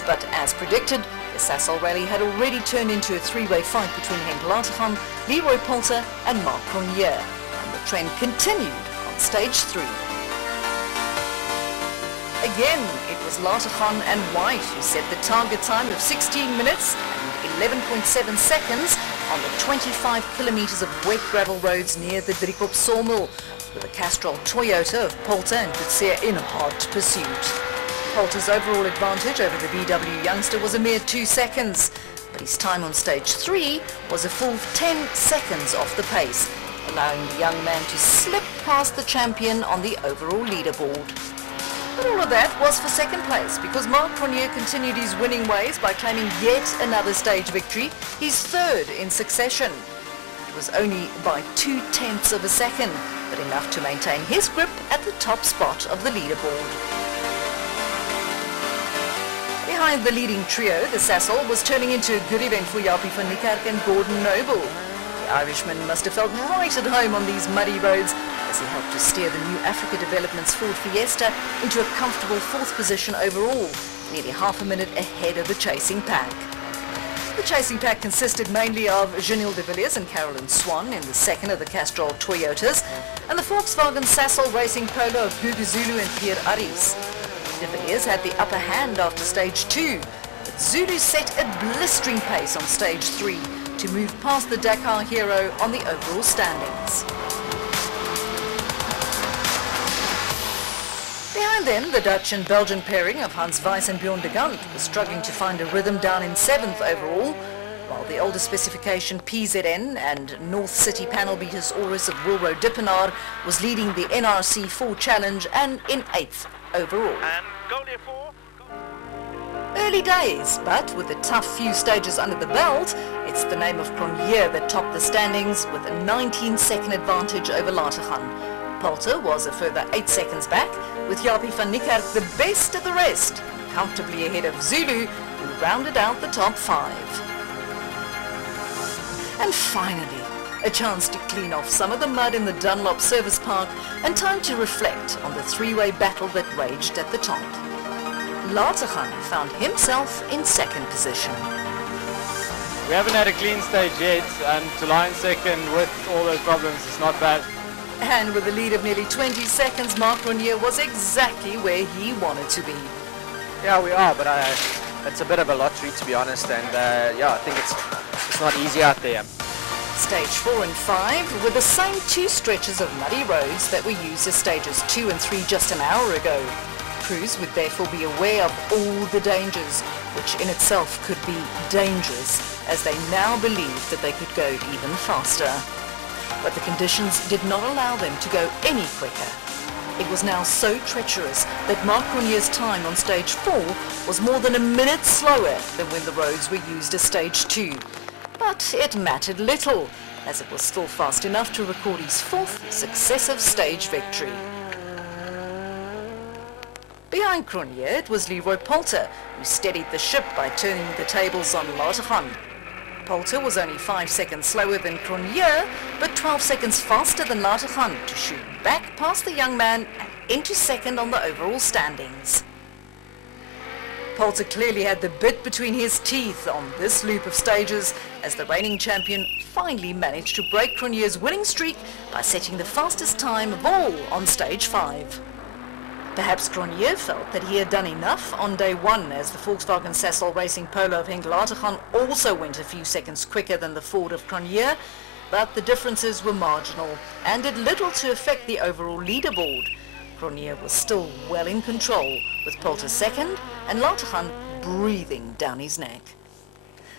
seconds, but as predicted, the Sasol Rally had already turned into a three-way fight between Henk Latergan, Leroy Poulter and Marc Cronje, and the trend continued on stage 3. Again, it was Latergan and White who set the target time of 16 minutes and 11.7 seconds on the 25 kilometers of wet gravel roads near the Driekop sawmill, with the Castrol Toyota of Poulter and Coetzee in hot pursuit. Poulter's overall advantage over the VW youngster was a mere 2 seconds, but his time on stage 3 was a full 10 seconds off the pace, allowing the young man to slip past the champion on the overall leaderboard. But all of that was for second place, because Marc Cronje continued his winning ways by claiming yet another stage victory, his third in succession. It was only by 0.2 of a second, but enough to maintain his grip at the top spot of the leaderboard. Behind the leading trio, the Sasol was turning into a good event for Japie van Niekerk and Gordon Noble. The Irishman must have felt right at home on these muddy roads as he helped to steer the New Africa Development's Ford Fiesta into a comfortable 4th position overall, nearly half a minute ahead of the chasing pack. The chasing pack consisted mainly of Janelle de Villiers and Carolyn Swan in the second of the Castrol Toyotas, and the Volkswagen Sasol Racing Polo of Gugu Zulu and Pierre Aris. De Villiers had the upper hand after stage 2, but Zulu set a blistering pace on stage 3 to move past the Dakar hero on the overall standings. Behind them, the Dutch and Belgian pairing of Hans Weiss and Bjorn de Gant was struggling to find a rhythm down in 7th overall, while the older specification PZN and North City panel beaters Oris of Wilro Dippenaar was leading the NRC 4 Challenge and in 8th overall. And go there for. Early days, but with a tough few stages under the belt, it's the name of Cronje that topped the standings with a 19-second advantage over Latergan. Poulter was a further 8 seconds back, with Japie van Niekerk the best of the rest, comfortably ahead of Zulu, who rounded out the top 5. And finally, a chance to clean off some of the mud in the Dunlop service park and time to reflect on the three-way battle that raged at the top. Latergan found himself in 2nd position. We haven't had a clean stage yet, and to lie in 2nd with all those problems is not bad. And with a lead of nearly 20 seconds, Marc Cronje was exactly where he wanted to be. Yeah, we are, but it's a bit of a lottery, to be honest, and yeah, I think it's not easy out there. Stage 4 and 5 were the same 2 stretches of muddy roads that were used as stages 2 and 3 just an hour ago. Crews would therefore be aware of all the dangers, which in itself could be dangerous, as they now believed that they could go even faster. But the conditions did not allow them to go any quicker. It was now so treacherous that Marc Cronje's time on stage 4 was more than a minute slower than when the roads were used as stage 2. But it mattered little, as it was still fast enough to record his 4th successive stage victory. Behind Cronje, it was Leroy Poulter who steadied the ship by turning the tables on Latergan. Poulter was only 5 seconds slower than Cronje, but 12 seconds faster than Latergan to shoot back past the young man and into 2nd on the overall standings. Poulter clearly had the bit between his teeth on this loop of stages, as the reigning champion finally managed to break Cronje's winning streak by setting the fastest time of all on stage 5. Perhaps Cronje felt that he had done enough on day 1, as the Volkswagen Sasol Racing Polo of Henk Latergan also went a few seconds quicker than the Ford of Cronje, but the differences were marginal and did little to affect the overall leaderboard. Cronje was still well in control, with Poulter 2nd and Latergan breathing down his neck.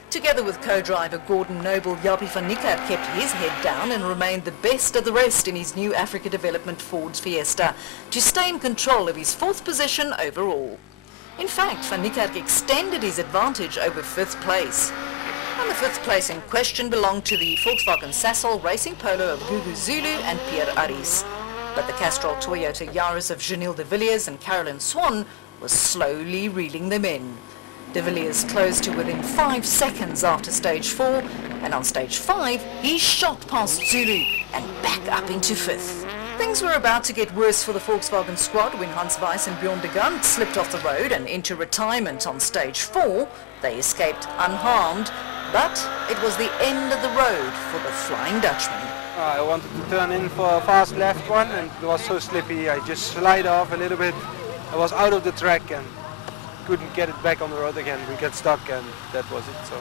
Together with co-driver Gordon Noble, Japie van Niekerk kept his head down and remained the best of the rest in his New Africa Development Ford Fiesta to stay in control of his 4th position overall. In fact, van Niekerk extended his advantage over 5th place. And the 5th place in question belonged to the Volkswagen Sasol Racing Polo of Gugu Zulu and Pierre Aris. But the Castrol Toyota Yaris of Janelle de Villiers and Carolyn Swan was slowly reeling them in. De Villiers closed to within 5 seconds after stage 4, and on stage 5 he shot past Zulu and back up into 5th. Things were about to get worse for the Volkswagen squad when Hans Weiss and Bjorn de Gant slipped off the road and into retirement on stage 4. They escaped unharmed, but it was the end of the road for the Flying Dutchman. I wanted to turn in for a fast left one, and it was so slippy I just slid off a little bit. I was out of the track and couldn't get it back on the road again. We got stuck and that was it. So.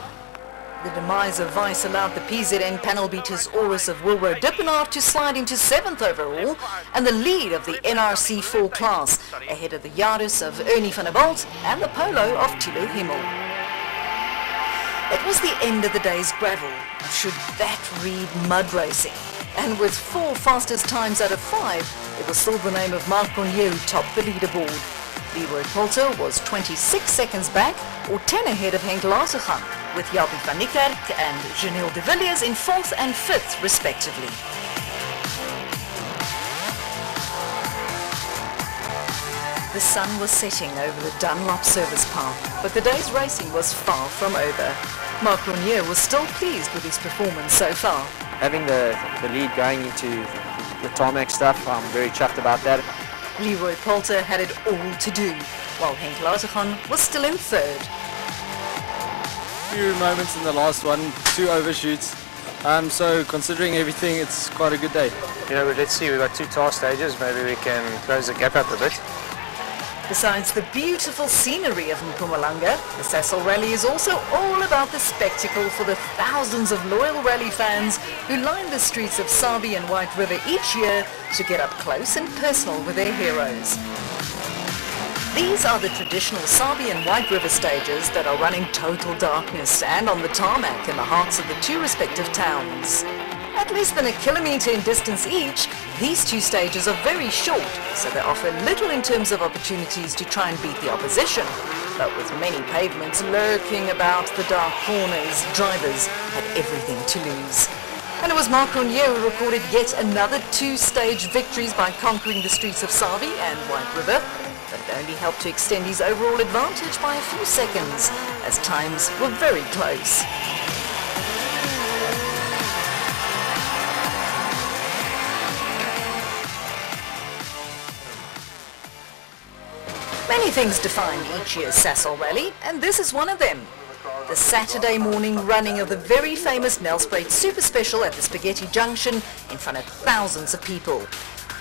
The demise of Weiss allowed the PZN panel beaters Oris of Wilro Dippenaar to slide into 7th overall and the lead of the NRC4 class, ahead of the Yaris of Ernie van der Walt and the Polo of Thilo Himmel. It was the end of the day's gravel, should that read mud racing. And with 4 fastest times out of 5, it was still the name of Marc Grenier who topped the leaderboard. Leroy Poulter was 26 seconds back, or 10 ahead of Henk Lateghan, with Jaapie van Niekerk and Janelle de Villiers in 4th and 5th respectively. The sun was setting over the Dunlop service path, but the day's racing was far from over. Marc Grenier was still pleased with his performance so far. Having the lead going into the tarmac stuff, I'm very chuffed about that. Leroy Poulter had it all to do, while Henk Lateghan was still in 3rd. Few moments in the last one, 2 overshoots. So considering everything, it's quite a good day. You know, let's see, we've got 2 tar stages, maybe we can close the gap up a bit. Besides the beautiful scenery of Mpumalanga, the Sasol Rally is also all about the spectacle for the thousands of loyal rally fans who line the streets of Sabi and White River each year to get up close and personal with their heroes. These are the traditional Sabi and White River stages that are running total darkness and on the tarmac in the hearts of the 2 respective towns. At less than a kilometre in distance each, these 2 stages are very short, so they offer little in terms of opportunities to try and beat the opposition. But with many pavements lurking about the dark corners, drivers had everything to lose. And it was Marc Grenier who recorded yet another 2-stage victories by conquering the streets of Sabi and White River, but it only helped to extend his overall advantage by a few seconds, as times were very close. Many things define each year's Sasol Rally, and this is one of them. The Saturday morning running of the very famous Nelspruit Super Special at the Spaghetti Junction in front of thousands of people.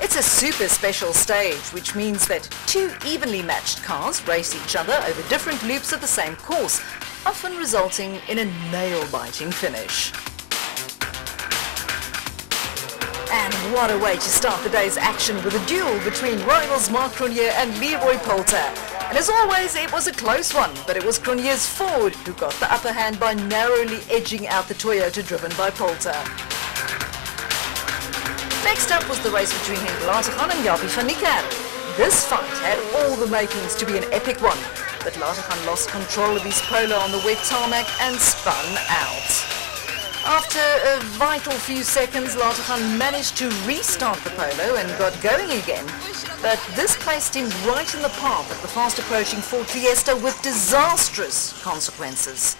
It's a super special stage, which means that 2 evenly matched cars race each other over different loops of the same course, often resulting in a nail-biting finish. And what a way to start the day's action with a duel between rivals Marc Grenier and Leroy Poulter. And as always, it was a close one, but it was Grenier's Ford who got the upper hand by narrowly edging out the Toyota driven by Poulter. Next up was the race between Henk Lateghan and Jaapie van Niekerk. This fight had all the makings to be an epic one, but Lateghan lost control of his Polo on the wet tarmac and spun out. After a vital few seconds, Lateghan managed to restart the Polo and got going again, but this placed him right in the path of the fast-approaching Ford Fiesta with disastrous consequences.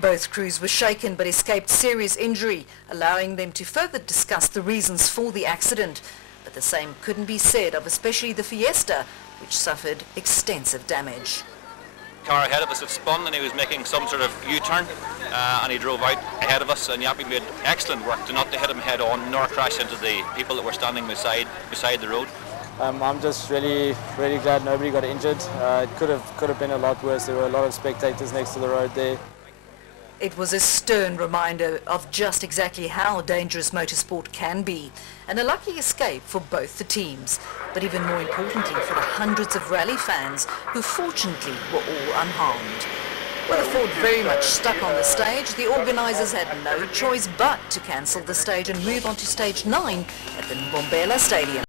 Both crews were shaken but escaped serious injury, allowing them to further discuss the reasons for the accident. But the same couldn't be said of especially the Fiesta, which suffered extensive damage. The car ahead of us had spun and he was making some sort of U-turn and he drove out ahead of us, and Jaapie made excellent work not to hit him head on nor crash into the people that were standing beside the road. I'm just really glad nobody got injured. It could have been a lot worse. There were a lot of spectators next to the road there. It was a stern reminder of just exactly how dangerous motorsport can be, and a lucky escape for both the teams, but even more importantly for the hundreds of rally fans who fortunately were all unharmed. With the Ford very much stuck on the stage, the organisers had no choice but to cancel the stage and move on to stage 9 at the Mbombela Stadium.